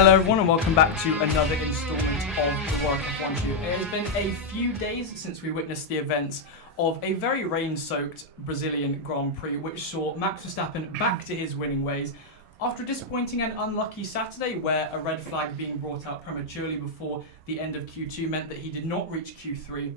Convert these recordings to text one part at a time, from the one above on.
Hello everyone and welcome back to another instalment of the Warwick F1 Show. It has been a few days since we witnessed the events of a very rain-soaked Brazilian Grand Prix, which saw Max Verstappen back to his winning ways after a disappointing and unlucky Saturday where a red flag being brought out prematurely before the end of Q2 meant that he did not reach Q3,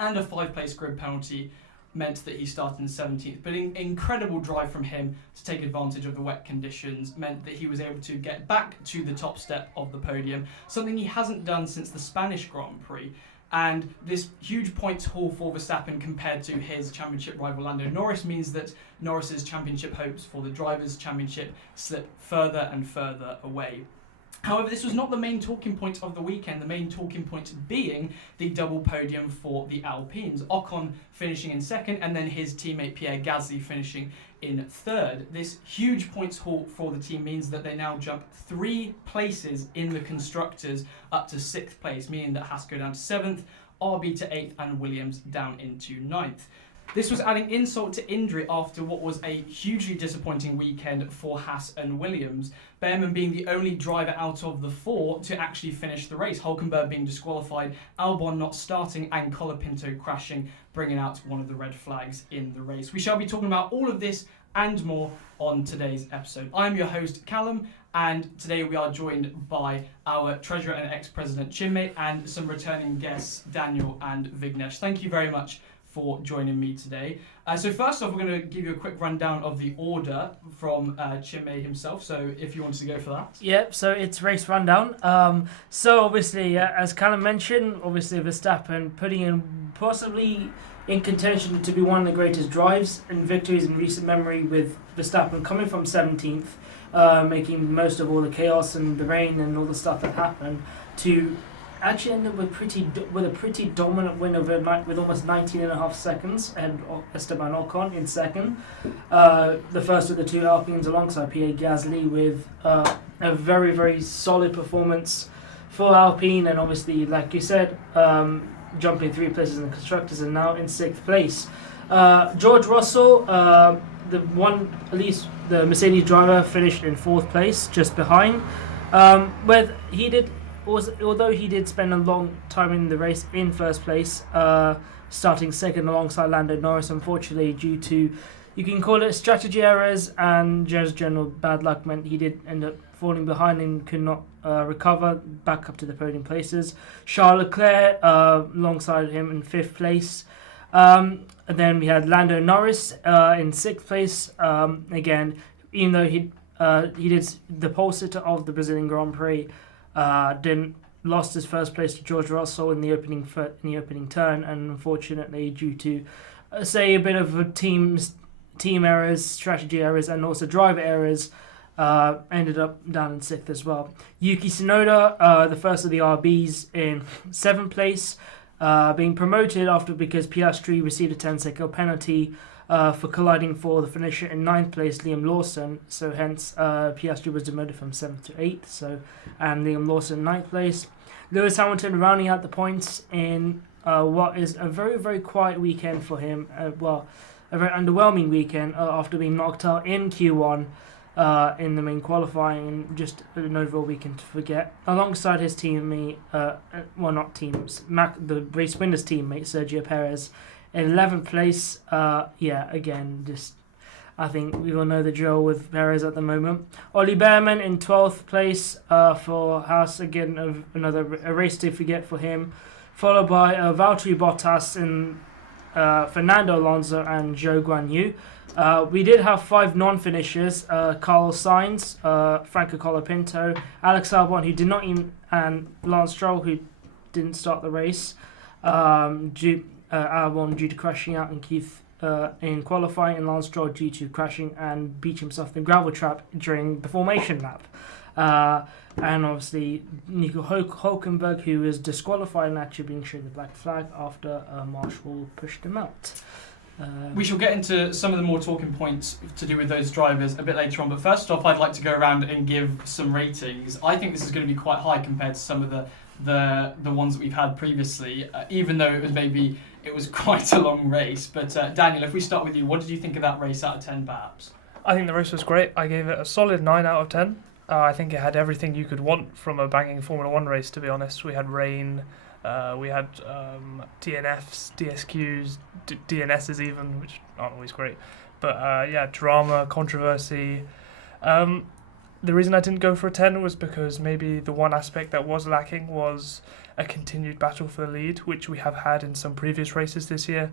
and a 5-place grid penalty meant that he started in 17th. But an incredible drive from him to take advantage of the wet conditions meant that he was able to get back to the top step of the podium, something he hasn't done since the Spanish Grand Prix. And this huge points haul for Verstappen compared to his championship rival Lando Norris means that Norris's championship hopes for the Drivers' Championship slip further and further away. However, this was not the main talking point of the weekend, the main talking point being the double podium for the Alpines. Ocon finishing in second and then his teammate Pierre Gasly finishing in third. This huge points haul for the team means that they now jump 3 places in the Constructors up to 6th place, meaning that Haas go down to 7th, RB to 8th and Williams down into 9th. This was adding insult to injury after what was a hugely disappointing weekend for Haas and Williams, Behrman being the only driver out of the 4 to actually finish the race, Hülkenberg being disqualified, Albon not starting and Colapinto crashing, bringing out one of the red flags in the race. We shall be talking about all of this and more on today's episode. I'm your host, Callum, and today we are joined by our Treasurer and ex-President Chinmay and some returning guests, Daniel and Vignesh. Thank you very much for joining me today. So first off, we're going to give you a quick rundown of the order from Chinmay himself. So if you wanted to go for that. Yep, so it's race rundown. So obviously, as Callum mentioned, obviously Verstappen putting in possibly in contention to be one of the greatest drives and victories in recent memory, with Verstappen coming from 17th, making most of all the chaos and the rain and all the stuff that happened, to actually ended up with a pretty dominant win with almost 19.5 seconds ahead of Esteban Ocon in second. The first of the 2 Alpines alongside Pierre Gasly, with a very, very solid performance for Alpine, and obviously, like you said, jumping 3 places in the Constructors and now in 6th place. George Russell, the Mercedes driver, finished in 4th place, just behind. Although he did spend a long time in the race in 1st place, starting second alongside Lando Norris, unfortunately due to, you can call it strategy errors and just general bad luck, meant he did end up falling behind and could not recover back up to the podium places. Charles Leclerc alongside him in 5th place. And then we had Lando Norris in 6th place. Again, even though he did the pole sitter of the Brazilian Grand Prix, lost his 1st place to George Russell in the opening turn, and unfortunately due to a bit of a team errors, strategy errors, and also driver errors, ended up down in 6th as well. Yuki Tsunoda, the first of the RBs, in 7th place, being promoted because Piastri received a 10-second penalty for colliding for the finisher in 9th place, Liam Lawson. So hence, Piastri was demoted from 7th to 8th. And Liam Lawson 9th place. Lewis Hamilton rounding out the points in what is a very, very quiet weekend for him. A very underwhelming weekend after being knocked out in Q1 in the main qualifying, and just an overall weekend to forget. Alongside his teammate, the race winner's teammate, Sergio Perez, in 11th place. I think we all know the drill with Perez at the moment. Ollie Behrman in 12th place for Haas, again a race to forget for him, followed by Valtteri Bottas and Fernando Alonso and Zhou Guanyu. We did have 5 non-finishers: Carlos Sainz, Franco Colapinto, Alex Albon, who did not even, and Lance Stroll, who didn't start the race. Albon due to crashing out in qualifying, and Lance Stroll due to crashing and beat himself in the gravel trap during the formation lap. And obviously Nico Hülkenberg, who was disqualified and actually being shown the black flag after Marshall pushed him out. We shall get into some of the more talking points to do with those drivers a bit later on, but first off, I'd like to go around and give some ratings. I think this is going to be quite high compared to some of the ones that we've had previously, even though it was quite a long race. But Daniel, if we start with you, what did you think of that race out of 10 perhaps? I think the race was great. I gave it a solid 9 out of 10. I think it had everything you could want from a banging Formula 1 race, to be honest. We had rain, we had DNFs, DSQs, DNSs even, which aren't always great. But drama, controversy. The reason I didn't go for a 10 was because maybe the one aspect that was lacking was a continued battle for the lead, which we have had in some previous races this year.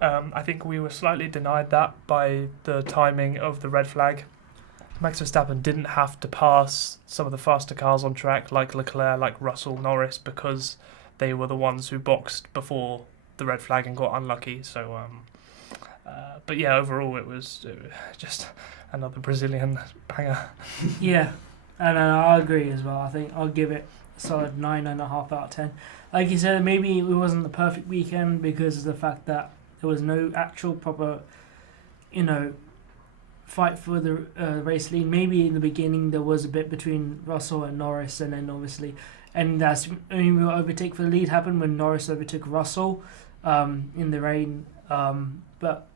I think we were slightly denied that by the timing of the red flag. Max Verstappen didn't have to pass some of the faster cars on track like Leclerc, like Russell, Norris, because they were the ones who boxed before the red flag and got unlucky. So, but yeah, overall it was just another Brazilian banger. Yeah, and I agree as well. I think I'll give it a solid 9.5 out of 10. Like you said, maybe it wasn't the perfect weekend because of the fact that there was no actual proper, fight for the race lead. Maybe in the beginning there was a bit between Russell and Norris, and then obviously, and that's only real overtake for the lead happened when Norris overtook Russell in the rain. But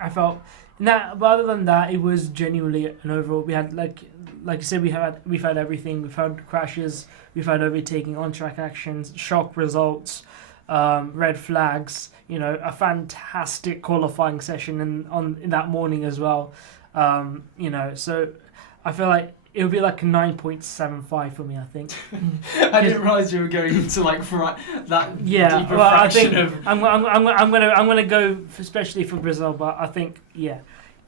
I felt that, but other than that, it was genuinely an overall. We had like you said, we've had everything. We've had crashes, we've had overtaking, on track actions, shock results, red flags. A fantastic qualifying session in that morning as well. So I feel like it would be like a 9.75 for me, I think. I didn't realise you were going into that deeper well, fraction I think of. I'm gonna go especially for Brazil, but I think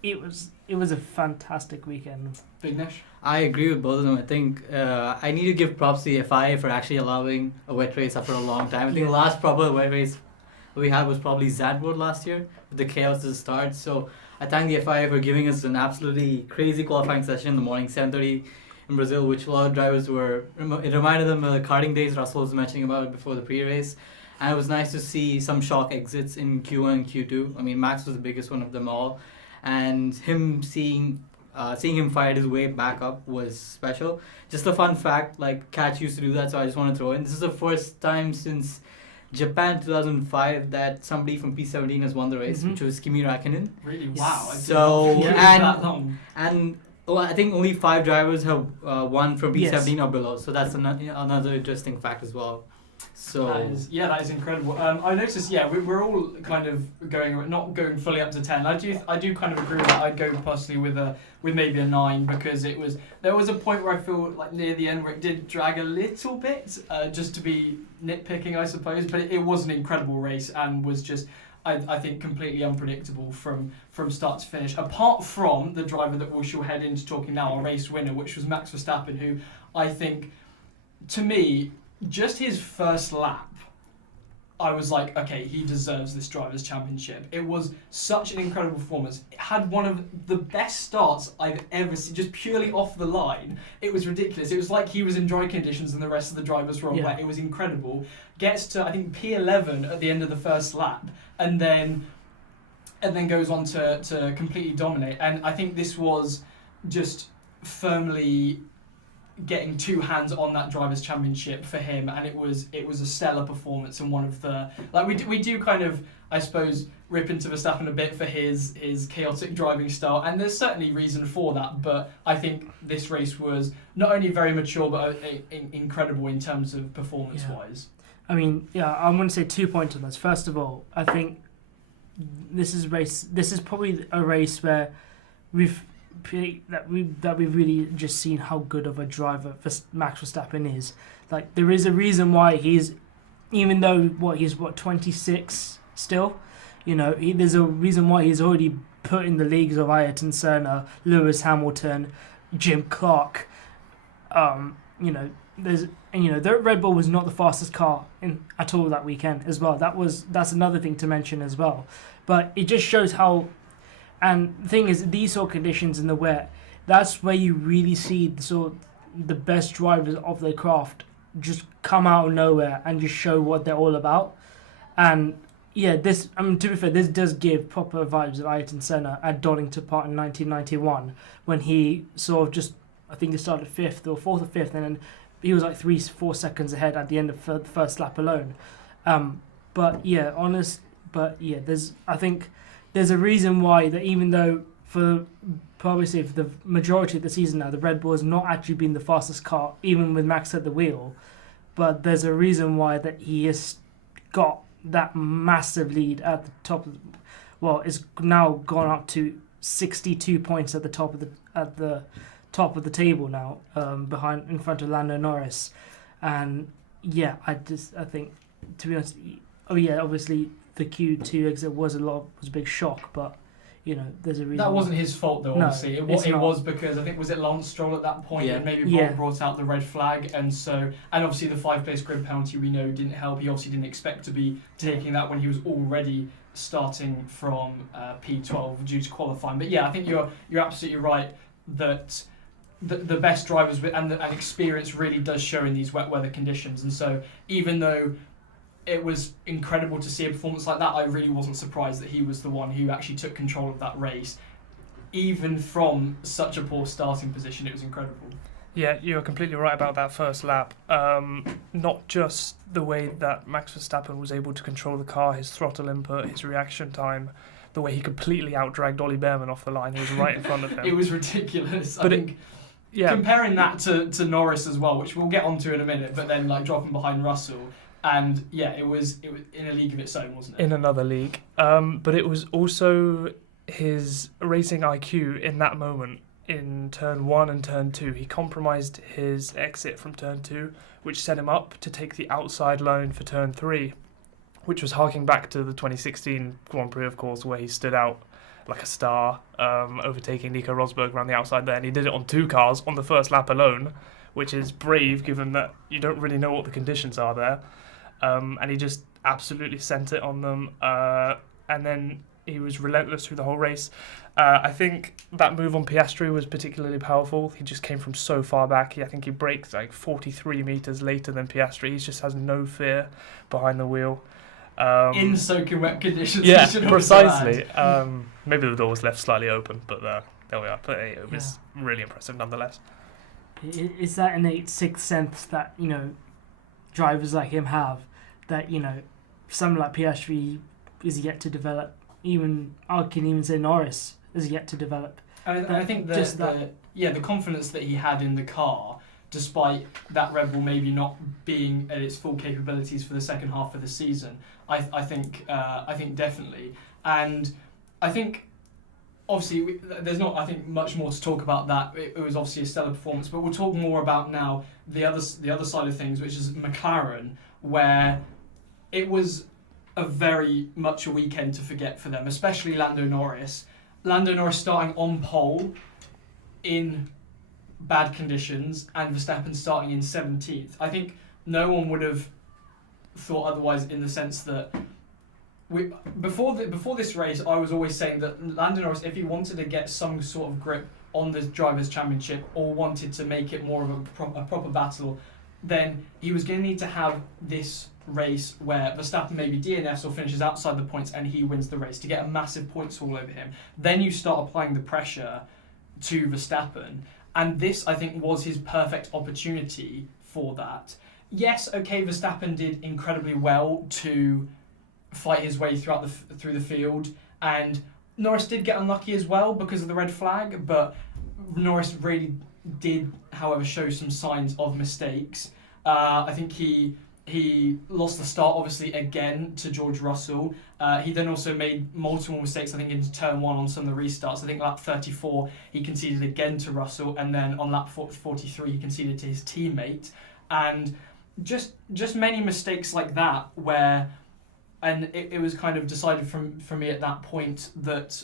it was a fantastic weekend. Vignesh? I agree with both of them. I think I need to give props to the FIA for actually allowing a wet race after a long time. I think the last proper wet race we had was probably Zandvoort last year with the chaos at the start. So I thank the FIA for giving us an absolutely crazy qualifying session in the morning, 7:30 in Brazil, which a lot of drivers were. It reminded them of the karting days Russell was mentioning about before the pre-race. And it was nice to see some shock exits in Q1 and Q2. I mean, Max was the biggest one of them all. And him seeing him fight his way back up was special. Just a fun fact, like Catch used to do that, so I just want to throw in. This is the first time since Japan 2005 that somebody from P17 has won the race, which was Kimi Räikkönen. Really? Wow. So that long. And I think only 5 drivers have won from P17 or below. So that's another interesting fact as well. So that is incredible. I noticed, we're all kind of not going fully up to 10. I do kind of agree with that. I'd go personally with maybe a 9 because there was a point where I feel like near the end where it did drag a little bit, just to be nitpicking, I suppose. But it was an incredible race and was just, I think, completely unpredictable from start to finish. Apart from the driver that we shall head into talking now, our race winner, which was Max Verstappen, who I think, to me, just his first lap, I was like, okay, he deserves this Drivers' Championship. It was such an incredible performance. It had one of the best starts I've ever seen, just purely off the line. It was ridiculous. It was like he was in dry conditions and the rest of the drivers were on wet. It was incredible. Gets to, I think, P11 at the end of the first lap, and then goes on to completely dominate. And I think this was just firmly getting 2 hands on that Drivers' Championship for him, and it was a stellar performance, and one of the, like, we do kind of, I suppose, rip into Verstappen a bit for his chaotic driving style, and there's certainly reason for that, but I think this race was not only very mature but incredible in terms of performance wise. I mean, I'm going to say 2 points on this. First of all, I think this is probably a race where we've really just seen how good of a driver Max Verstappen is. Like, there is a reason why he's 26 still. There's a reason why he's already put in the leagues of Ayrton Senna, Lewis Hamilton, Jim Clark. The Red Bull was not the fastest car at all that weekend as well. That's another thing to mention as well. But it just shows how. And the thing is, these sort of conditions in the wet, that's where you really see the best drivers of their craft just come out of nowhere and just show what they're all about. And to be fair, this does give proper vibes of Ayrton Senna at Donington Park in 1991 when he sort of just, I think he started 4th or 5th, and then he was like 3-4 seconds ahead at the end of the first lap alone. I think there's a reason why that even though for the majority of the season now, the Red Bull has not actually been the fastest car, even with Max at the wheel. But there's a reason why that he has got that massive lead at the top of it's now gone up to 62 points at the top of the table now, in front of Lando Norris. And yeah, I think, to be honest, obviously the Q2 exit was a big shock, but there's a reason. That wasn't his fault though, obviously. No, it was because I think, was it Lance Stroll at that point, and maybe Bolt brought out the red flag, and obviously the 5-place grid penalty we know didn't help. He obviously didn't expect to be taking that when he was already starting from P12 due to qualifying. But yeah, I think you're absolutely right that the best drivers and experience really does show in these wet weather conditions. And so even though it was incredible to see a performance like that, I really wasn't surprised that he was the one who actually took control of that race. Even from such a poor starting position, it was incredible. Yeah, you're completely right about that first lap. Not just the way that Max Verstappen was able to control the car, his throttle input, his reaction time, the way he completely outdragged Ollie Behrman off the line. He was right in front of him. It was ridiculous. But I think comparing that to Norris as well, which we'll get onto in a minute, but then dropping behind Russell. And yeah, it was in a league of its own, wasn't it? In another league. But it was also his racing IQ in that moment. In turn 1 and turn 2, he compromised his exit from turn 2, which set him up to take the outside line for turn 3, which was harking back to the 2016 Grand Prix, of course, where he stood out like a star, overtaking Nico Rosberg around the outside there, and he did it on 2 cars on the first lap alone, which is brave given that you don't really know what the conditions are there. And he just absolutely sent it on them, and then he was relentless through the whole race. I think that move on Piastri was particularly powerful. He just came from so far back. I think he braked 43 metres later than Piastri. He just has no fear behind the wheel. In soaking wet conditions. Yeah, precisely. Maybe the door was left slightly open, but there we are. But it was really impressive nonetheless. It's that innate sixth sense that drivers like him have, that someone like Piastri is yet to develop. I can even say Norris is yet to develop. And I think the confidence that he had in the car, despite that Red Bull maybe not being at its full capabilities for the second half of the season, I think definitely. And I think obviously there's not much more to talk about that. It was obviously a stellar performance, but we'll talk more about now the other side of things, which is McLaren, where it was a very much a weekend to forget for them, especially Lando Norris. Lando Norris starting on pole in bad conditions, and Verstappen starting in 17th. I think no one would have thought otherwise, in the sense that before this race, I was always saying that Lando Norris, if he wanted to get some sort of grip on the Drivers' Championship or wanted to make it more of a proper battle, then he was going to need to have this race where Verstappen maybe DNFs or finishes outside the points and he wins the race to get a massive points haul over him. Then you start applying the pressure to Verstappen, and this, I think, was his perfect opportunity for that. Yes, okay, Verstappen did incredibly well to fight his way through the field, and Norris did get unlucky as well because of the red flag, but Norris really did, however, show some signs of mistakes. I think he lost the start, obviously, again to George Russell. He then also made multiple mistakes, I think, into turn 1 on some of the restarts. I think lap 34, he conceded again to Russell, and then on lap 43, he conceded to his teammate. And just many mistakes like that where... And it was kind of decided for me at that point that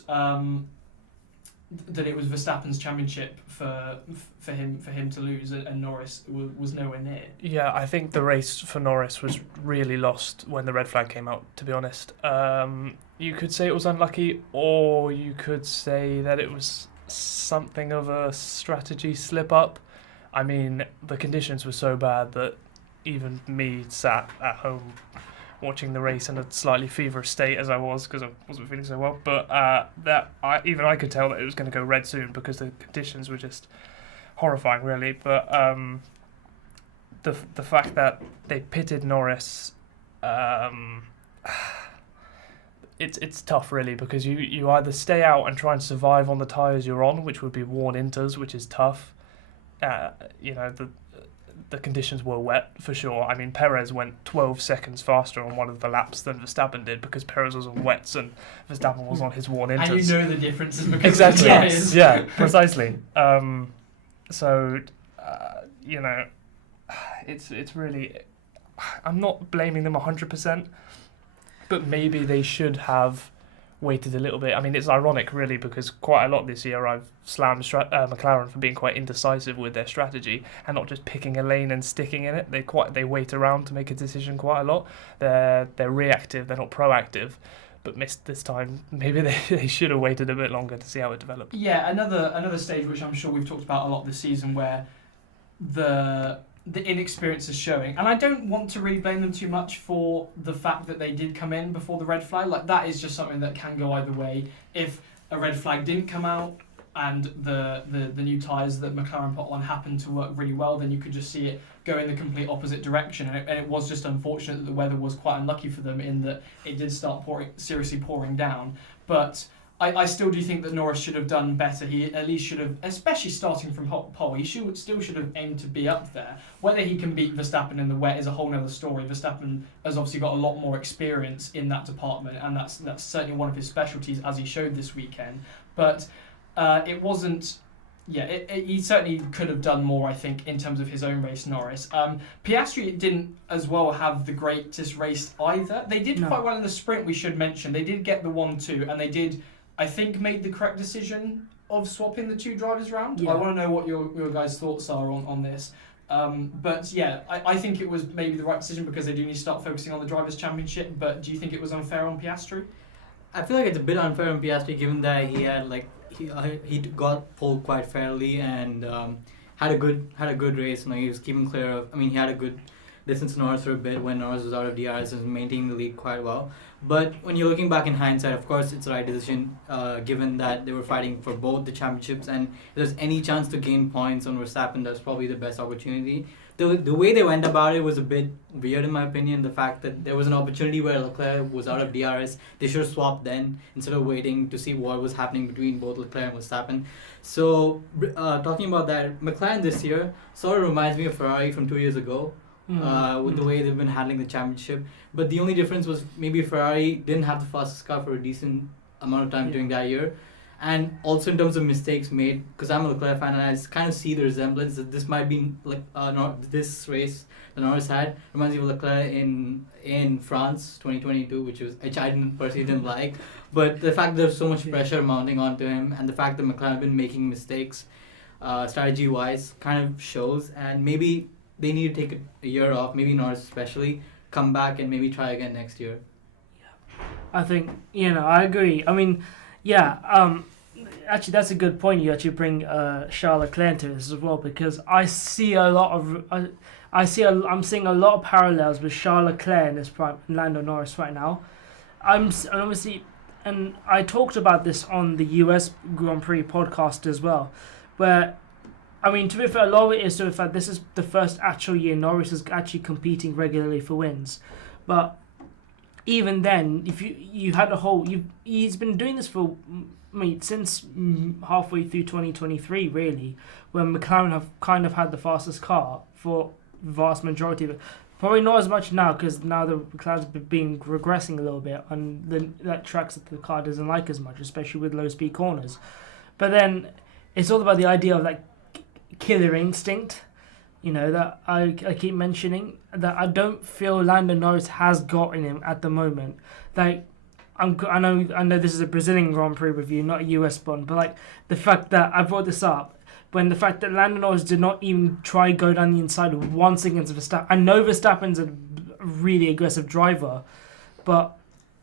that it was Verstappen's championship for him to lose, and Norris was nowhere near. Yeah, I think the race for Norris was really lost when the red flag came out, to be honest. You could say it was unlucky, or you could say that it was something of a strategy slip-up. I mean, the conditions were so bad that even me sat at home watching the race in a slightly feverish state, as I was, because I wasn't feeling so well. But I could tell that it was going to go red soon because the conditions were just horrifying, really. But the fact that they pitted Norris, it's tough really, because you either stay out and try and survive on the tyres you're on, which would be worn inters, which is tough. The conditions were wet for sure. I mean, Perez went 12 seconds faster on one of the laps than Verstappen did, because Perez was on wets and Verstappen was on his worn inters. And you know the differences because exactly. of the tyres. Yeah, precisely. It's really. I'm not blaming them 100%, but maybe they should have waited a little bit. I mean, it's ironic really, because quite a lot this year I've slammed McLaren for being quite indecisive with their strategy and not just picking a lane and sticking in it. They wait around to make a decision quite a lot. They're reactive. They're not proactive. But missed this time. Maybe they should have waited a bit longer to see how it developed. Yeah, another stage which I'm sure we've talked about a lot this season, where the inexperience is showing, and I don't want to really blame them too much for the fact that they did come in before the red flag. Like, that is just something that can go either way. If a red flag didn't come out and the new tyres that McLaren put on happened to work really well, then you could just see it go in the complete opposite direction. And it was just unfortunate that the weather was quite unlucky for them, in that it did start seriously pouring down. But I still do think that Norris should have done better. He at least should have, especially starting from pole, he still should have aimed to be up there. Whether he can beat Verstappen in the wet is a whole other story. Verstappen has obviously got a lot more experience in that department, and that's certainly one of his specialties, as he showed this weekend. But it wasn't. Yeah, he certainly could have done more, I think, in terms of his own race, Norris. Piastri didn't as well have the greatest race either. They did quite well in the sprint, we should mention. They did get the 1-2, and they did, I think, made the correct decision of swapping the two drivers round. Yeah. I want to know what your guys' thoughts are on this. But yeah, I think it was maybe the right decision, because they do need to start focusing on the Drivers' Championship. But do you think it was unfair on Piastri? I feel like it's a bit unfair on Piastri, given that he had he got pulled quite fairly and had a good race. And he was keeping clear of. I mean, he had a good distance to Norris for a bit when Norris was out of DRS and maintaining the lead quite well. But when you're looking back in hindsight, of course, it's the right decision, given that they were fighting for both the championships, and if there's any chance to gain points on Verstappen, that's probably the best opportunity. The way they went about it was a bit weird, in my opinion. The fact that there was an opportunity where Leclerc was out of DRS, they should have swapped then, instead of waiting to see what was happening between both Leclerc and Verstappen. So, talking about that, McLaren this year sort of reminds me of Ferrari from 2 years ago. With the way they've been handling the championship. But the only difference was maybe Ferrari didn't have the fastest car for a decent amount of time during that year. And also in terms of mistakes made, because I'm a Leclerc fan and I just kind of see the resemblance that this might be like this race that Norris had reminds me of Leclerc in France 2022, which I personally didn't like. But the fact that there's so much pressure mounting onto him, and the fact that McLaren have been making mistakes strategy-wise kind of shows, and maybe they need to take a year off, maybe Norris especially, come back and maybe try again next year. Yeah, I think, I agree. I mean, actually that's a good point. You actually bring Charles Leclerc into this as well, because I'm seeing a lot of parallels with Charles Leclerc in this prime and Lando Norris right now. And I talked about this on the US Grand Prix podcast as well, where, I mean, to be fair, a lot of it is to the fact this is the first actual year Norris is actually competing regularly for wins. But even then, if you had he's been doing this for, since halfway through 2023, really, when McLaren have kind of had the fastest car for the vast majority of it. Probably not as much now, because now the McLaren's been regressing a little bit on that tracks that the car doesn't like as much, especially with low speed corners. But then it's all about the idea of like killer instinct, that I keep mentioning, that I don't feel Lando Norris has got in him at the moment. Like, I know this is a Brazilian Grand Prix review, not a US one, but like the fact that I brought this up, when the fact that Lando Norris did not even try go down the inside once against Verstappen. I know Verstappen's a really aggressive driver, but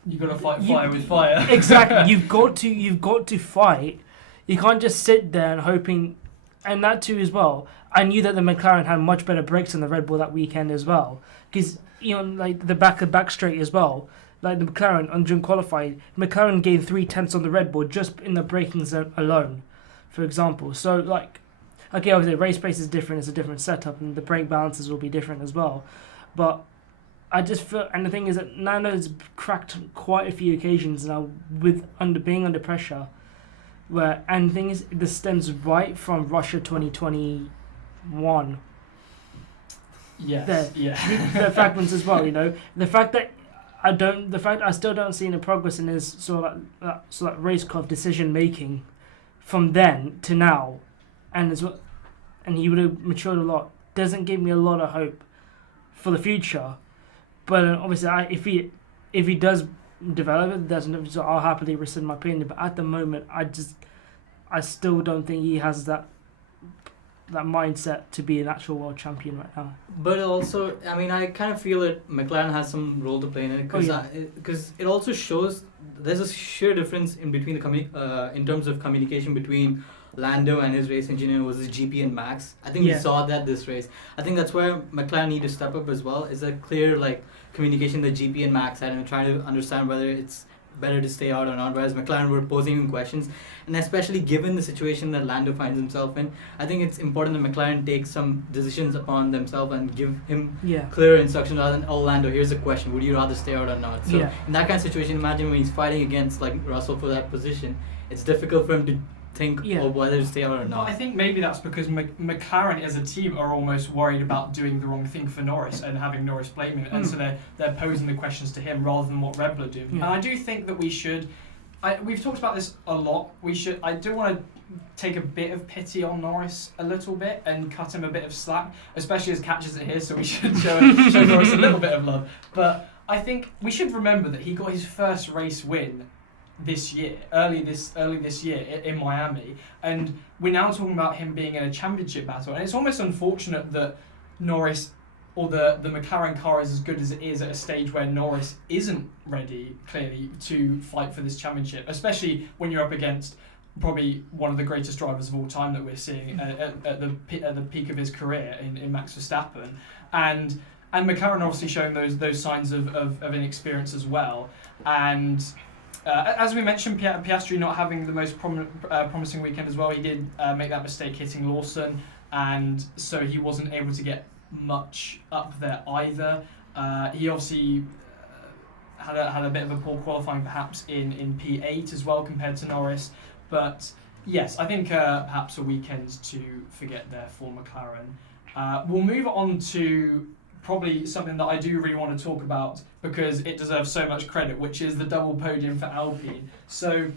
you've got to fight fire with fire. Exactly, you've got to fight. You can't just sit there and hoping. And that too as well. I knew that the McLaren had much better brakes than the Red Bull that weekend as well, because like the back straight as well. Like the McLaren during qualifying, McLaren gained 3/10 on the Red Bull just in the braking zone alone, for example. So like, okay, obviously the race pace is different, it's a different setup, and the brake balances will be different as well. But I just feel, and the thing is that Lando's cracked quite a few occasions now with being under pressure. And the thing is, this stems right from Russia 2021. Yes. The fragments as well. The fact that I still don't see any progress in his sort of race car decision making from then to now, and he would have matured a lot. Doesn't give me a lot of hope for the future. But obviously, if he does develop it, so I'll happily rescind my opinion. But at the moment, I still don't think he has that mindset to be an actual world champion right now. But also, I mean, I kind of feel that McLaren has some role to play in it because it also shows there's a sheer difference in between in terms of communication between Lando and his race engineer versus GP and Max. I think we saw that this race. I think that's where McLaren need to step up as well. Is a clear communication that GP and Max had and trying to understand whether it's better to stay out or not, whereas McLaren were posing him questions, and especially given the situation that Lando finds himself in, I think it's important that McLaren take some decisions upon themselves and give him clear instructions rather than, Lando, here's a question, would you rather stay out or not? So in that kind of situation, imagine when he's fighting against Russell for that position, it's difficult for him to think of whether to stay out or not. But I think maybe that's because McLaren as a team are almost worried about doing the wrong thing for Norris and having Norris blame him, and so they're posing the questions to him rather than what Red Bull do. And I do think that we should. We've talked about this a lot. I do want to take a bit of pity on Norris a little bit and cut him a bit of slack, especially as catches it here. So we should show Norris a little bit of love. But I think we should remember that he got his first race win this year, early this year in Miami, and we're now talking about him being in a championship battle, and it's almost unfortunate that Norris or the McLaren car is as good as it is at a stage where Norris isn't ready clearly to fight for this championship, especially when you're up against probably one of the greatest drivers of all time that we're seeing at the peak of his career in Max Verstappen, and McLaren obviously showing those signs of inexperience as well. And as we mentioned, Piastri not having the most promising weekend as well. He did make that mistake hitting Lawson, and so he wasn't able to get much up there either. He obviously had a bit of a poor qualifying perhaps in P8 as well compared to Norris. But yes, I think perhaps a weekend to forget there for McLaren. We'll move on to probably something that I do really want to talk about because it deserves so much credit, which is the double podium for Alpine. So,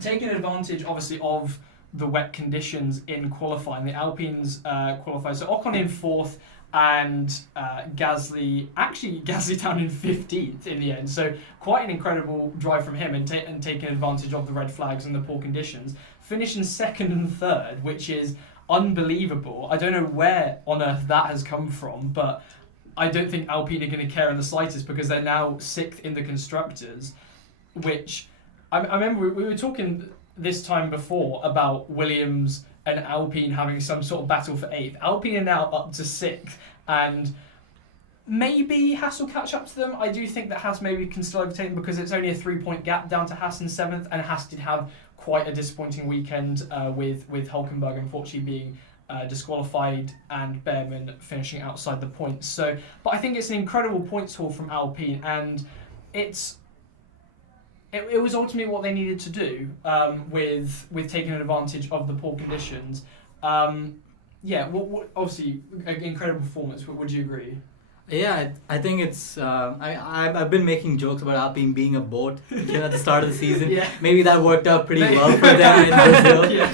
taking advantage, obviously, of the wet conditions in qualifying, the Alpines qualified. So, Ocon in 4th and Gasly down in 15th in the end. So, quite an incredible drive from him and taking advantage of the red flags and the poor conditions. Finishing 2nd and 3rd, which is unbelievable. I don't know where on earth that has come from, but I don't think Alpine are going to care in the slightest because they're now 6th in the constructors, which I remember we were talking this time before about Williams and Alpine having some sort of battle for 8th. Alpine are now up to 6th, and maybe Haas will catch up to them. I do think that Haas maybe can still overtake them because it's only a 3-point gap down to Haas in 7th, and Haas did have quite a disappointing weekend with Hülkenberg unfortunately being disqualified and Behrman finishing outside the points. So, but I think it's an incredible points haul from Alpine, and it was ultimately what they needed to do with taking advantage of the poor conditions. Obviously an incredible performance. Would you agree? Yeah, I think it's. I've been making jokes about Alpine being a boat at the start of the season. Maybe that worked out pretty well for them in Brazil.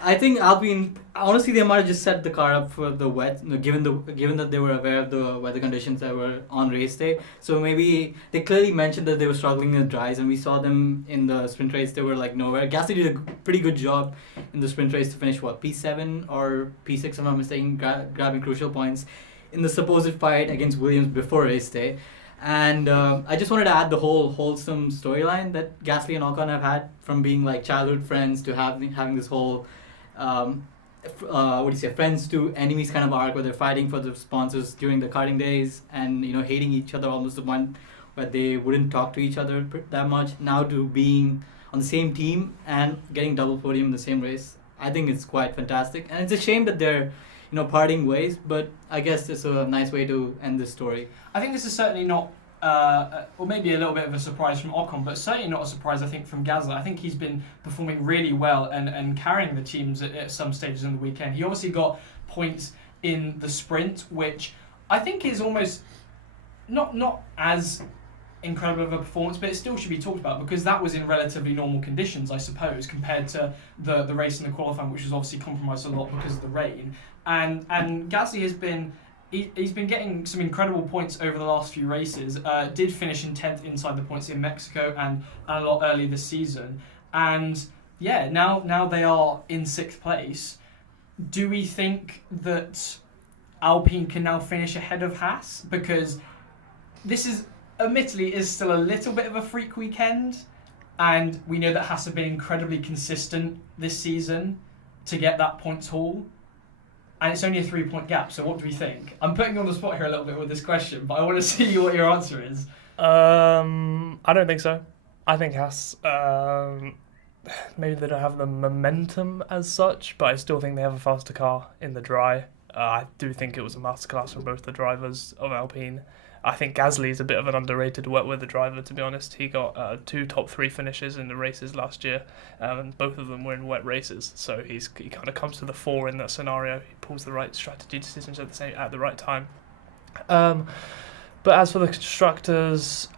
I think Alpine, honestly, they might have just set the car up for the wet, given that they were aware of the weather conditions that were on race day. So maybe they clearly mentioned that they were struggling in the dries, and we saw them in the sprint race. They were nowhere. Gasly did a pretty good job in the sprint race to finish P7 or P6, if I'm not mistaken, grabbing crucial points in the supposed fight against Williams before race day. And I just wanted to add the whole wholesome storyline that Gasly and Ocon have had, from being childhood friends to having this whole friends to enemies kind of arc where they're fighting for the sponsors during the karting days and hating each other almost to the point where they wouldn't talk to each other that much, now to being on the same team and getting double podium in the same race. I think it's quite fantastic, and it's a shame that they're parting ways. But I guess it's a nice way to end this story. I think this is certainly not, or maybe a little bit of a surprise from Ocon, but certainly not a surprise, I think, from Gasly. I think he's been performing really well and carrying the teams at some stages in the weekend. He obviously got points in the sprint, which I think is almost not as incredible of a performance, but it still should be talked about because that was in relatively normal conditions, I suppose, compared to the race and the qualifying, which was obviously compromised a lot because of the rain. And Gasly has been he's been getting some incredible points over the last few races. Did finish in 10th inside the points in Mexico and a lot earlier this season. And yeah, now they are in 6th place. Do we think that Alpine can now finish ahead of Haas? Because this is admittedly is still a little bit of a freak weekend, and we know that Haas have been incredibly consistent this season to get that points haul, and it's only a 3-point gap. So what do we think? I'm putting you on the spot here a little bit with this question, but I want to see what your answer is. I don't think so. I think Haas, maybe they don't have the momentum as such, but I still think they have a faster car in the dry. I do think it was a masterclass from both the drivers of Alpine. I think Gasly is a bit of an underrated wet weather driver, to be honest. He got 2 top 3 finishes in the races last year, and both of them were in wet races. So he kind of comes to the fore in that scenario. He pulls the right strategy decisions at the right time. But as for the constructors,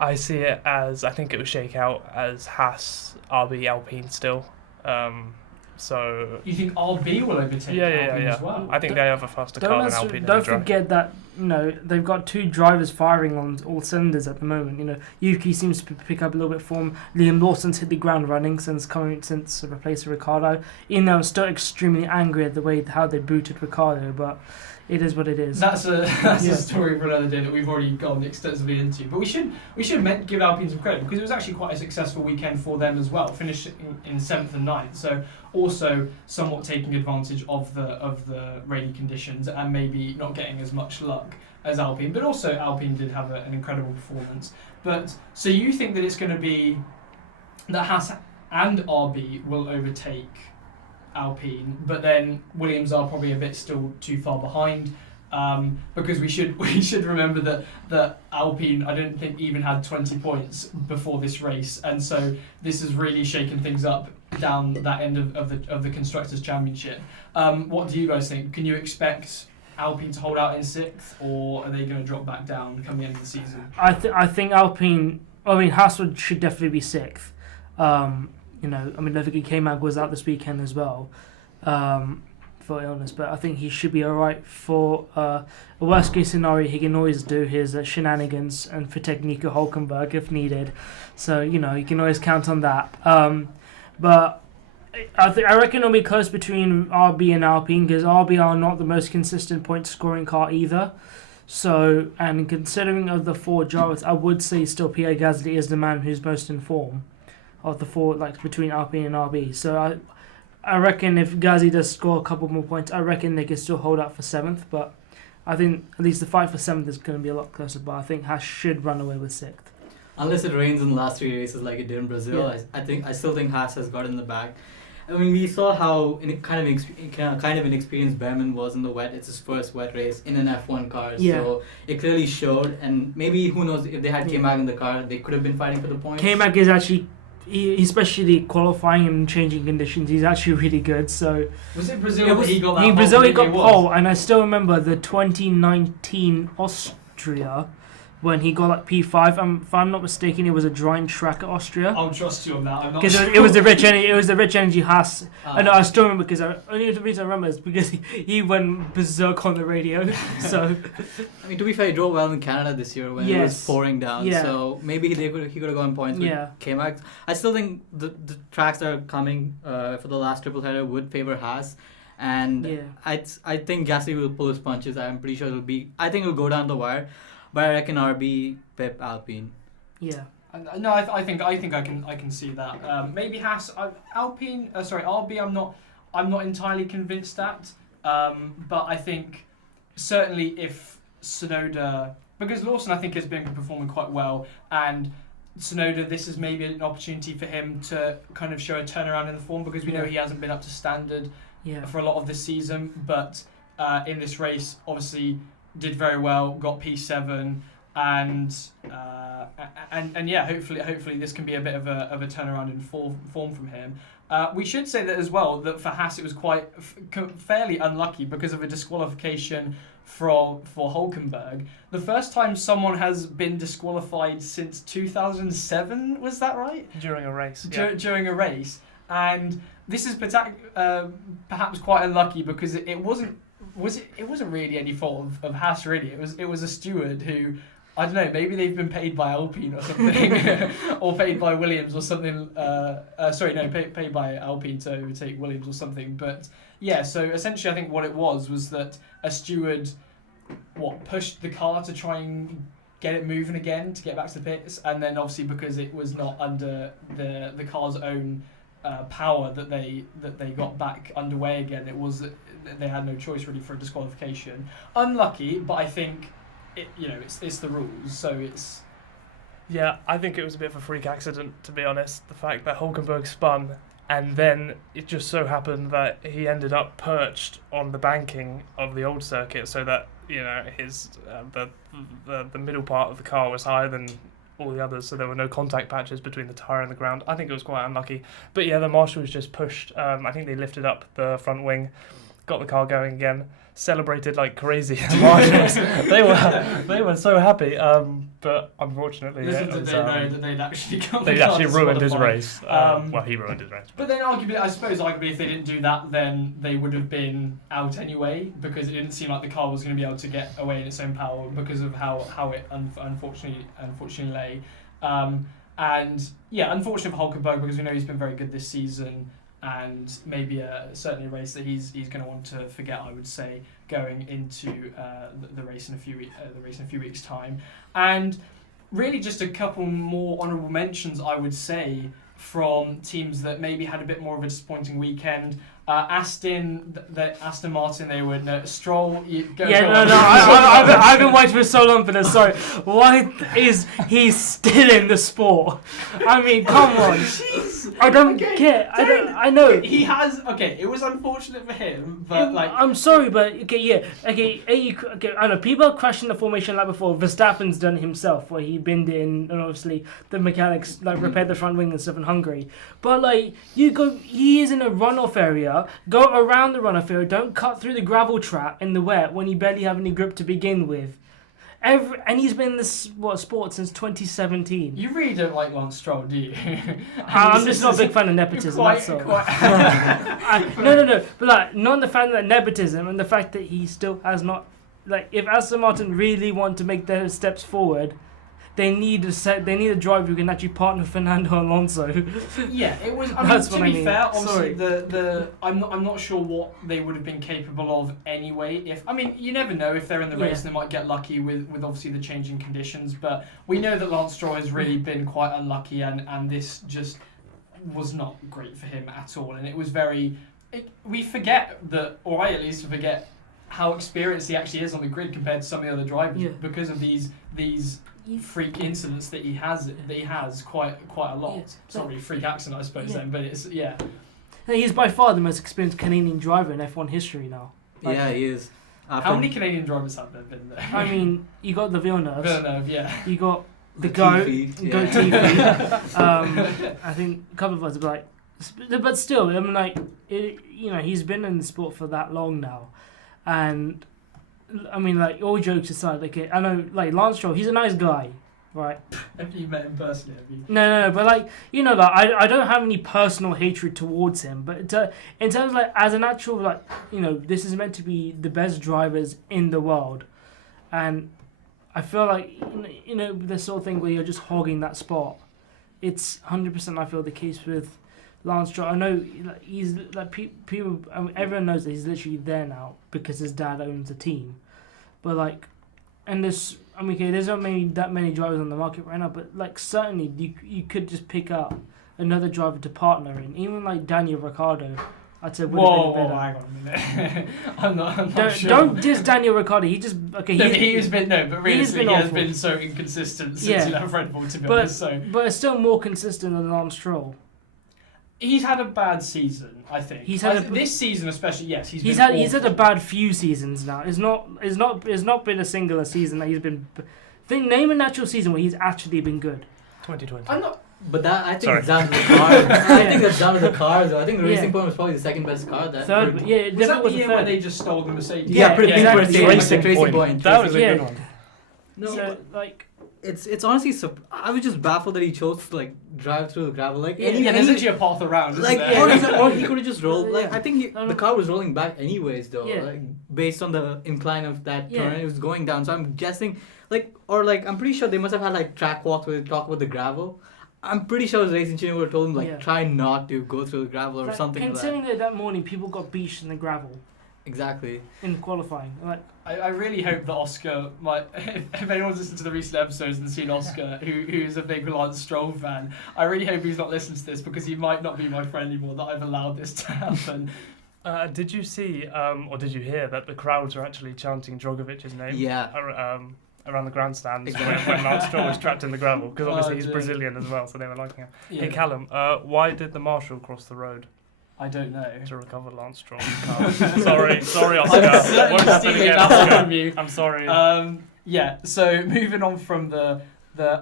I see it as, I think it will shake out as Haas, RB, Alpine still. So you think RB will overtake Alpine as well? I think they have a faster car than Alpine. Don't forget that they've got 2 drivers firing on all cylinders at the moment. Yuki seems to pick up a little bit form. Liam Lawson's hit the ground running since replacing Ricciardo. I'm still extremely angry at the way how they booted Ricciardo, but it is what it is. That's a story for another day that we've already gone extensively into. But we should give Alpine some credit because it was actually quite a successful weekend for them as well, finishing in 7th and 9th. So also somewhat taking advantage of the rainy conditions and maybe not getting as much luck as Alpine. But also Alpine did have an incredible performance. But so you think that it's going to be that Haas and RB will overtake Alpine, but then Williams are probably a bit still too far behind, because we should remember that Alpine I don't think even had 20 points before this race, and so this has really shaken things up down that end of the Constructors' Championship. What do you guys think? Can you expect Alpine to hold out in 6th, or are they going to drop back down come the end of the season? I think Alpine. Haas should definitely be 6th. Levy K-Mag was out this weekend as well for illness, but I think he should be alright. For a worst case scenario, he can always do his shenanigans and for Technico Hulkenberg if needed. So, you can always count on that. But I reckon it'll be close between RB and Alpine because RB are not the most consistent point scoring car either. So, and considering of the 4 drivers, I would say still Pierre Gasly is the man who's most in form of the 4, between Alpine and RB. So I reckon if Gasly does score a couple more points, I reckon they can still hold out for 7th. But I think at least the fight for 7th is going to be a lot closer. But I think Haas should run away with 6th. Unless it rains in the last 3 races like it did in Brazil, yeah. I still think Haas has got in the bag. We saw how kind of inexperienced Behrman was in the wet. It's his first wet race in an F1 car, so it clearly showed. And maybe, who knows, if they had K-Mag in the car, they could have been fighting for the points. K-Mag is actually, especially qualifying and changing conditions, he's actually really good. So was it Brazil he got that in Brazil he got pole, and I still remember the 2019 Austria when he got P5. If I'm not mistaken, it was a drying track at Austria. I'll trust you on that. I'm not because sure. it was the rich energy Haas. I still remember because only the reason I remember is because he went berserk on the radio. So to be fair, he drove well in Canada this year when it was pouring down. Yeah. So maybe he could have gone points with K-Mag. I still think the tracks that are coming for the last triple header would favor Haas. And I think Gasly will pull his punches. I'm pretty sure it'll go down the wire. But I reckon RB, Pep, Alpine. Yeah. No, I think I can see that. Maybe Haas, Alpine. RB. I'm not entirely convinced at. But I think certainly if Tsunoda, because Lawson I think has been performing quite well, and Tsunoda, this is maybe an opportunity for him to kind of show a turnaround in the form, because we know he hasn't been up to standard for a lot of this season, but in this race obviously did very well, got P7, and hopefully this can be a bit of a turnaround in form from him. We should say that as well, that for Haas it was quite fairly unlucky because of a disqualification for Hülkenberg. The first time someone has been disqualified since 2007, was that right? During a race. During a race. And this is perhaps quite unlucky because it wasn't really any fault of Haas, really. It was a steward who, I don't know, maybe they've been paid by Alpine or something, or paid by Williams or something. Paid by Alpine to overtake Williams or something. But yeah, so essentially I think what it was that a steward pushed the car to try and get it moving again to get back to the pits, and then obviously because it was not under the car's own power that they got back underway again, they had no choice really for a disqualification. Unlucky, but I think it's the rules, so it's... Yeah, I think it was a bit of a freak accident, to be honest. The fact that Hülkenberg spun, and then it just so happened that he ended up perched on the banking of the old circuit, so that his the middle part of the car was higher than all the others, so there were no contact patches between the tyre and the ground. I think it was quite unlucky. But yeah, the marshals just pushed. I think they lifted up the front wing, got the car going again, celebrated like crazy. Marshals, they were so happy. But unfortunately, they know that they'd actually got they'd actually ruined his race. Well, he ruined his race. But then arguably, if they didn't do that, then they would have been out anyway, because it didn't seem like the car was going to be able to get away in its own power because of how it unfortunately lay. And yeah, unfortunate for Hülkenberg, because we know he's been very good this season, and maybe certainly a race that he's going to want to forget, I would say, going into the race in a few weeks' time. And really just a couple more honourable mentions, I would say, from teams that maybe had a bit more of a disappointing weekend. Aston Martin, they were Stroll. I've been waiting for so long for this. Sorry, why is he still in the sport? I mean, come on. I don't get. I know he has. Okay, it was unfortunate for him, but I'm sorry, but okay. I know people are crashing the formation like before. Verstappen's done it himself, where he binned it in, and obviously the mechanics repaired the front wing and stuff in Hungary. But he is in a runoff area. Go around the runoff area. Don't cut through the gravel trap in the wet when you barely have any grip to begin with. And he's been in this sport since 2017. You really don't like Lance Stroll, do you? I'm just not a big fan of nepotism. That's all. No. But not the fan of nepotism, and the fact that he still has not. If Aston Martin really want to make their steps forward, they need a driver who can actually partner Fernando Alonso. Yeah, it was. To be fair, obviously I'm not sure what they would have been capable of anyway. You never know if they're in the race, and they might get lucky with obviously the changing conditions. But we know that Lance Stroll has really been quite unlucky, and this just was not great for him at all. And it was we forget that, or I at least forget how experienced he actually is on the grid compared to some of the other drivers because of these freak incidents that he has quite a lot. Sorry, freak accident, I suppose then, but it's He's by far the most experienced Canadian driver in F1 history now. He is. How many Canadian drivers have there been there? I mean, you got the Villeneuve, yeah. You got the Tiffy. I think a couple of us are but still, he's been in the sport for that long now, and. All jokes aside, I know, Lance Stroll, he's a nice guy, right? Have you met him personally? Have you? No, but I don't have any personal hatred towards him, but in terms of as an actual this is meant to be the best drivers in the world, and I feel this sort of thing where you're just hogging that spot, it's 100% I feel the case with Lance Stroll. I know he's people. Everyone knows that he's literally there now because his dad owns the team. But there's not that many drivers on the market right now. But certainly you could just pick up another driver to partner in. Even Daniel Ricciardo, I'd say would have been better. Hang on a minute. I'm not Don't, sure. don't diss Daniel Ricciardo. He just okay. No, he has been but realistically, he has awful. been so inconsistent since Yeah. he left Red Bull. To be honest, so But it's still more consistent than Lance Stroll. he's had a bad season. I think He's had this season, especially. Yes, He's had a bad few seasons now. It's not been a singular season that he's been. Name an actual season where he's actually been good. 2020. I'm not. But that I think Sorry. it's down to the cars. I think that's down to the cars. I think the Racing Yeah. Point was probably the second best car. Third, Was definitely that was the the year where third. they just stole the Mercedes? Yeah, pretty exactly. Racing Racing Point. That was a Yeah. good one. No, So like it's honestly. I was just baffled that he chose to like drive through the gravel. Like Yeah, any, Yeah, there's any actually a path around. Isn't like there? or he could have just rolled. Like I think No, no. the car was rolling back anyways though. Yeah. Like based on the incline of that Yeah. turn, it was going down. So I'm guessing I'm pretty sure they must have had like track walks where they talk about the gravel. I'm pretty sure his racing engineer would have told him like Yeah. try not to go through the gravel or like, something like that. considering that morning people got beached in the gravel Exactly. in qualifying. Like I really hope that Oscar might. If anyone's listened to the recent episodes and seen Oscar, who's a big Lance Stroll fan, I really hope he's not listening to this because he might not be my friend anymore. That I've allowed this to happen. Did you see, or did you hear that the crowds are actually chanting Drogovic's name? Yeah. Around the grandstands Exactly. when Lance Stroll was trapped in the gravel, because obviously he's dear. Brazilian as well, so they were liking him. Yeah. Hey Callum, why did the marshal cross the road I don't know. to recover Lance Stroll's car? sorry, Oscar. I'm certainly Won't happen stealing again, that Oscar. from you. I'm sorry. Yeah, so moving on from the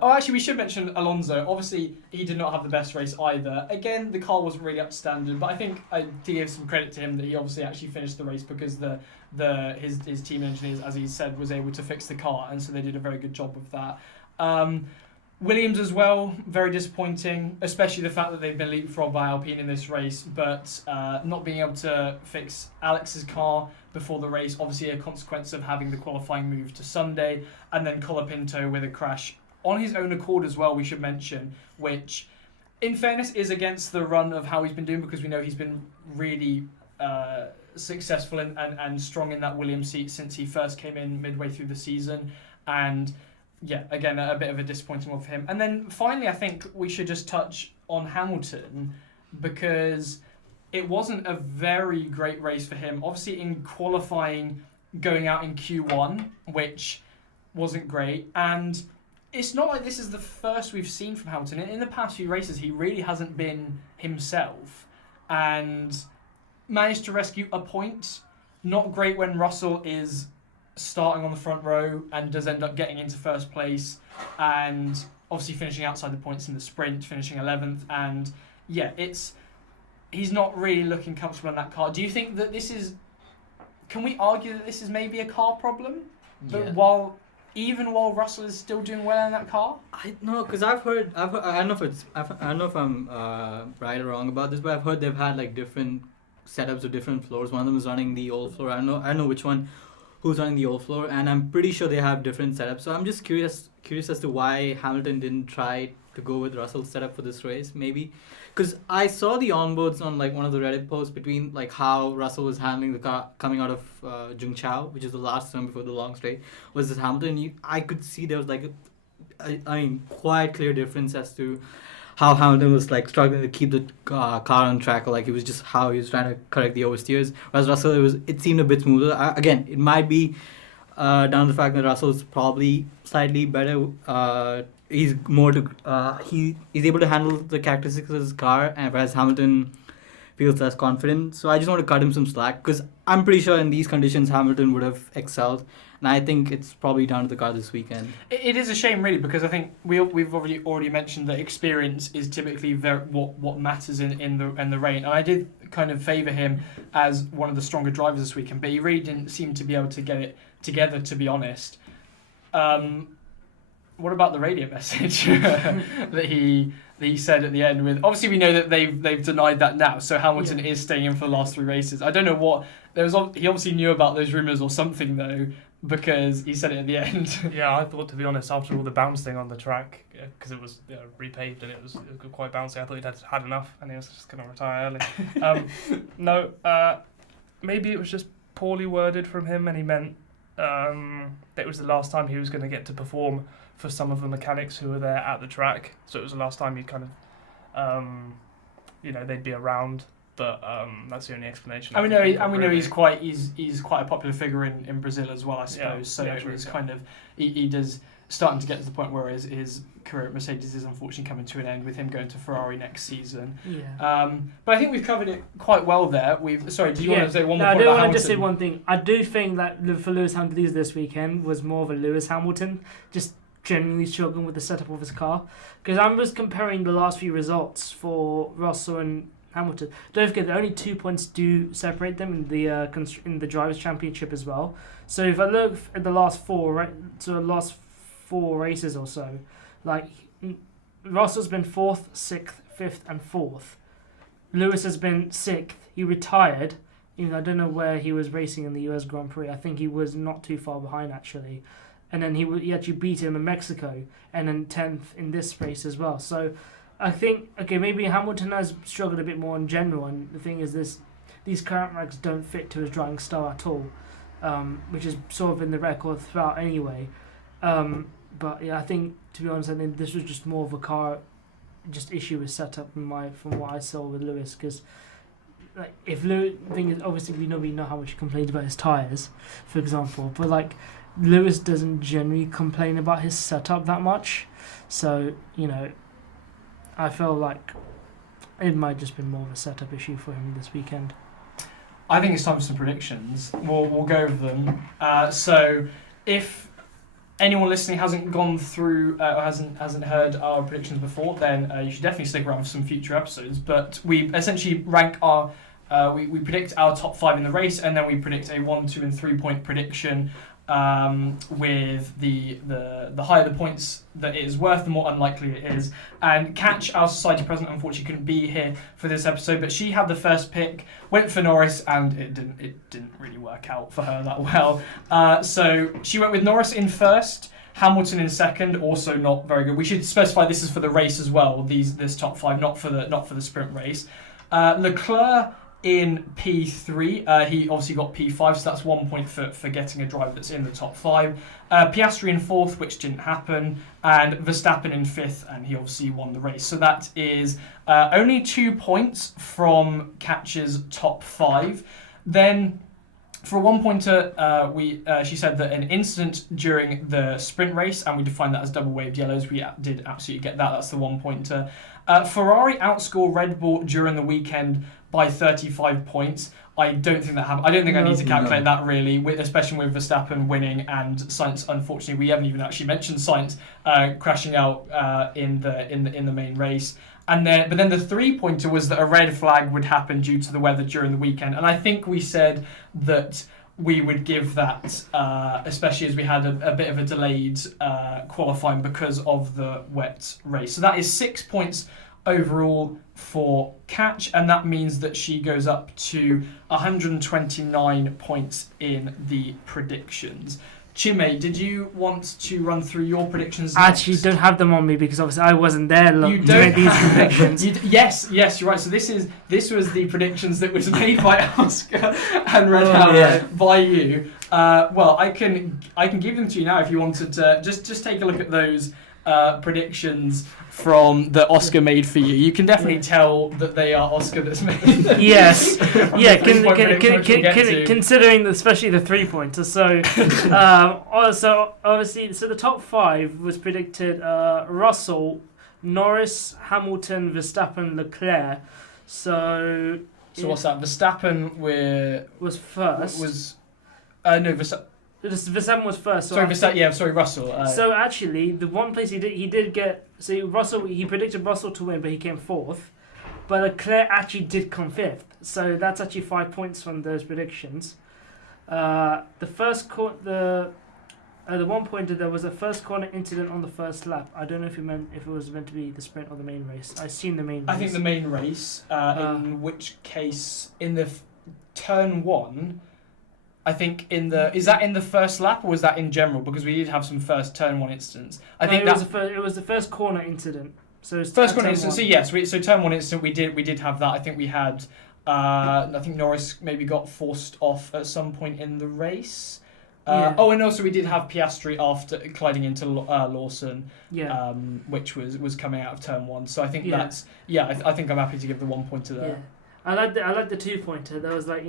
oh, actually we should mention Alonso. Obviously he did not have the best race either. Again, the car wasn't really up to standard, but I think I do give some credit to him that he obviously actually finished the race because his team engineers, as he said, was able to fix the car, and so they did a very good job of that. Williams as well, very disappointing, especially the fact that they've been leapfrogged by Alpine in this race, but not being able to fix Alex's car before the race, obviously a consequence of having the qualifying move to Sunday, and then Colapinto with a crash on his own accord as well, we should mention, which in fairness is against the run of how he's been doing, because we know he's been really successful and strong in that Williams seat since he first came in midway through the season, and yeah, again, a bit of a disappointing one for him. And then finally, I think we should just touch on Hamilton, because it wasn't a very great race for him. Obviously, in qualifying, going out in Q1, which wasn't great. And it's not like this is the first we've seen from Hamilton. In the past few races, he really hasn't been himself and managed to rescue a point. Not great when Russell is starting on the front row and does end up getting into first place, and obviously finishing outside the points in the sprint, finishing 11th. And yeah, he's not really looking comfortable in that car. Do you think that can we argue that this is maybe a car problem? But Yeah. Even while Russell is still doing well in that car? I know, because I've heard, I don't know if I'm right or wrong about this, but I've heard they've had like different setups of different floors. One of them is running the old floor. I know which one, who's running the old floor, and I'm pretty sure they have different setups. So I'm just curious as to why Hamilton didn't try to go with Russell's setup for this race, maybe. Because I saw the onboards on like one of the Reddit posts between like how Russell was handling the car coming out of Zhengzhou, which is the last turn before the long straight, versus Hamilton. I could see there was like quite clear difference as to how Hamilton was like struggling to keep the car on track, or like it was just how he was trying to correct the oversteers. Whereas Russell, it seemed a bit smoother. Again, it might be down to the fact that Russell is probably slightly better. He's more to he's able to handle the characteristics of his car, and whereas Hamilton feels less confident. So I just want to cut him some slack, because I'm pretty sure in these conditions Hamilton would have excelled, and I think it's probably down to the car this weekend. It is a shame, really, because I think we've already mentioned that experience is typically what matters in the rain, and I did kind of favour him as one of the stronger drivers this weekend, but he really didn't seem to be able to get it together, to be honest. What about the radio message that he said at the end? With obviously we know that they've denied that now, so Hamilton is staying in for the last 3 races. I don't know what he obviously knew about those rumours or something though, because he said it at the end. Yeah, I thought, to be honest, after all the bouncing on the track, because it was repaved and it was quite bouncy, I thought he'd had enough and he was just going to retire early. Maybe it was just poorly worded from him, and he meant that it was the last time he was going to get to perform for some of the mechanics who were there at the track. So it was the last time he'd kind of, they'd be around But that's the only explanation. And we know really. he's quite a popular figure in Brazil as well, I suppose. So it was kind of he does starting to get to the point where his career at Mercedes is unfortunately coming to an end with him going to Ferrari next season. Yeah. But I think we've covered it quite well there. Sorry, do you want to say one more point I do about want to just say Hamilton? one thing. I do think that for Lewis Hamilton this weekend was more of a Lewis Hamilton, just genuinely struggling with the setup of his car. Because I was comparing the last few results for Russell and Hamilton. Don't forget, only 2 points do separate them in the Drivers' Championship as well. So if I look at the last four races or so, like Russell's been 4th, 6th, 5th, and 4th. Lewis has been 6th. He retired. I don't know where he was racing in the US Grand Prix. I think he was not too far behind actually. And then he actually beat him in Mexico, and then 10th in this race as well. So I think, maybe Hamilton has struggled a bit more in general, and the thing is these current regs don't fit to his driving style at all, which has sort of been the record throughout anyway. But yeah, I think, to be honest, I think this was just more of a car just issue with setup from what I saw with Lewis, because like if Lewis, thing is, obviously we know how much he complains about his tyres, for example, but like Lewis doesn't generally complain about his setup that much, so I feel like it might just be more of a setup issue for him this weekend. I think it's time for some predictions. We'll go over them. So if anyone listening hasn't gone through or hasn't heard our predictions before, then you should definitely stick around for some future episodes. But we essentially rank our we predict our top 5 in the race, and then we predict a 1, 2, and 3 point prediction. With the higher the points that it is worth, the more unlikely it is. And Catch, our society president, unfortunately couldn't be here for this episode, but she had the first pick, went for Norris, and it didn't really work out for her that well. So she went with Norris in first, Hamilton in second, also not very good. We should specify this is for the race as well. This top 5, not for the sprint race. Leclerc in P3, he obviously got P5, so that's 1 point for getting a driver that's in the top 5. Piastri in 4th, which didn't happen, and Verstappen in 5th, and he obviously won the race. So that is only 2 points from Catch's top 5. Then for a 1 pointer, she said that an incident during the sprint race, and we defined that as double waved yellows. We did absolutely get that. That's the 1 pointer. Ferrari outscored Red Bull during the weekend by 35 points. I don't think that happened. I don't think I need to calculate that really, especially with Verstappen winning and Sainz. Unfortunately, we haven't even actually mentioned Sainz crashing out in the main race. But then the 3 pointer was that a red flag would happen due to the weather during the weekend, and I think we said that we would give that, especially as we had a bit of a delayed qualifying because of the wet race. So that is 6 points overall for Catch, and that means that she goes up to 129 points in the predictions. Chinmay, did you want to run through your predictions I actually don't have them on me because obviously I wasn't there to make these predictions. Yes, you're right. So this was the predictions that was made by Oscar and read out by you. Well, I can give them to you now if you wanted to. Just take a look at those predictions from that Oscar made for you. You can definitely tell that they are Oscar that's made them. Yes. Yeah, considering especially the 3 pointers. So, obviously, the top 5 was predicted Russell, Norris, Hamilton, Verstappen, Leclerc. So what's that? Verstappen was first. Verstappen was first. Sorry, Russell. So actually, the one place he did get. See, Russell. He predicted Russell to win, but he came 4th. But Leclerc actually did come 5th. So that's actually 5 points from those predictions. The 1 pointer, there was a first corner incident on the first lap. I don't know if it was meant to be the sprint or the main race. I assume the main race. I think the main race. In which case, in the turn 1. I think is that in the first lap or was that in general? Because we did have some first turn 1 incidents. It was the first corner incident. So it's first corner incident. So yes, so turn 1 incident we did have that. I think we had. I think Norris maybe got forced off at some point in the race. Oh, and also we did have Piastri after colliding into Lawson. Which was coming out of turn 1. So I think I think I'm happy to give the 1 pointer there. Yeah. I like the 2-pointer. That was like,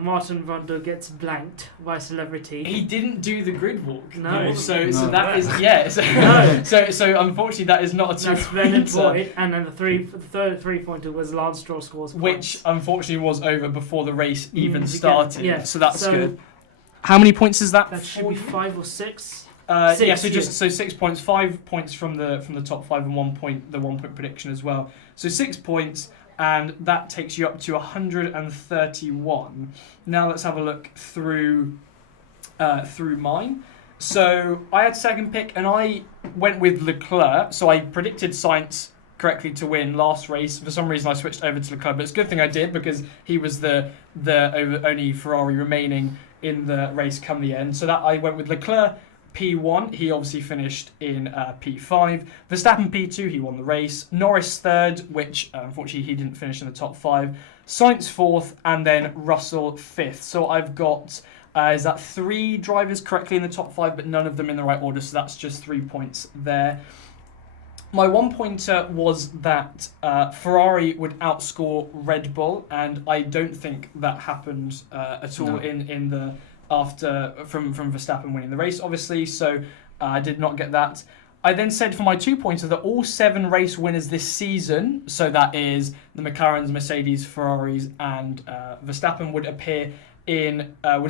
Martin Brundle gets blanked by a celebrity. He didn't do the grid walk. No. So No. that is So unfortunately that is not a That's Leonard 2-pointer. Boyd, and then the third 3-pointer was Lance Stroll scores Which points. unfortunately was over before the race even You started. get- yeah. So that's So good. How many points is that? That should for be you? 5 or 6. Yeah, Six, so just 6 points, 5 points from the top 5 and 1 point, the 1 point prediction as well. So 6 points, and that takes you up to 131. Now let's have a look through mine. So I had second pick, and I went with Leclerc. So I predicted Sainz correctly to win last race. For some reason I switched over to Leclerc, but it's a good thing I did because he was the only Ferrari remaining in the race come the end. So that I went with Leclerc P1, he obviously finished in P5. Verstappen P2, he won the race. Norris third, which unfortunately he didn't finish in the top 5. Sainz fourth, and then Russell fifth. So I've got, is that 3 drivers correctly in the top 5, but none of them in the right order, so that's just 3 points there. My 1-pointer was that Ferrari would outscore Red Bull, and I don't think that happened at all in the from Verstappen winning the race, obviously. So I did not get that. I then said for my 2-pointer that all 7 race winners this season, so that is the McLarens, Mercedes, Ferraris, and Verstappen, would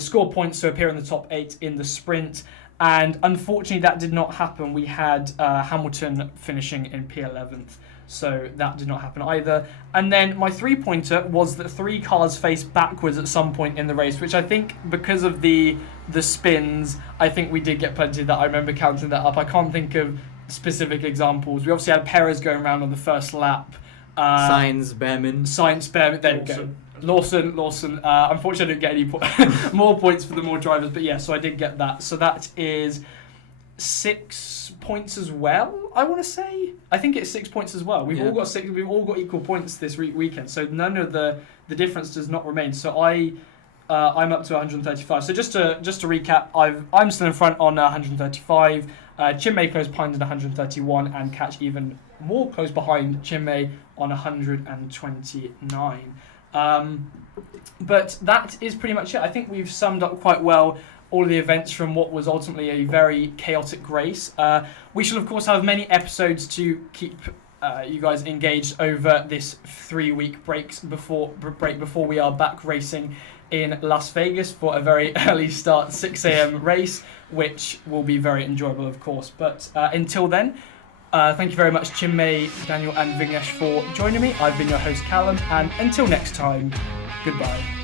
score points, so appear in the top 8 in the sprint. And unfortunately, that did not happen. We had Hamilton finishing in P11th, so that did not happen either. And then my 3-pointer was that 3 cars faced backwards at some point in the race, which I think because of the spins, I think we did get plenty of that. I remember counting that up. I can't think of specific examples. We obviously had Perez going around on the first lap. Sainz, Behrman. There we go. Lawson. Unfortunately, I didn't get any more points for the more drivers, but yeah, so I did get that. So that is 6 points as well, I want to say. I think it's 6 points as well. We've all got 6. We've all got equal points this weekend, so none of the difference does not remain. So I'm up to 135. So just to recap, I'm still in front on 135. Chinmay close behind at 131, and Catch even more close behind Chinmay on 129. But that is pretty much it. I think we've summed up quite well all of the events from what was ultimately a very chaotic race. We shall of course have many episodes to keep you guys engaged over this 3-week break before we are back racing in Las Vegas for a very early start 6 a.m. race, which will be very enjoyable of course. But until then, thank you very much, Chinmay, Daniel and Vignesh, for joining me. I've been your host, Callum, and until next time, goodbye.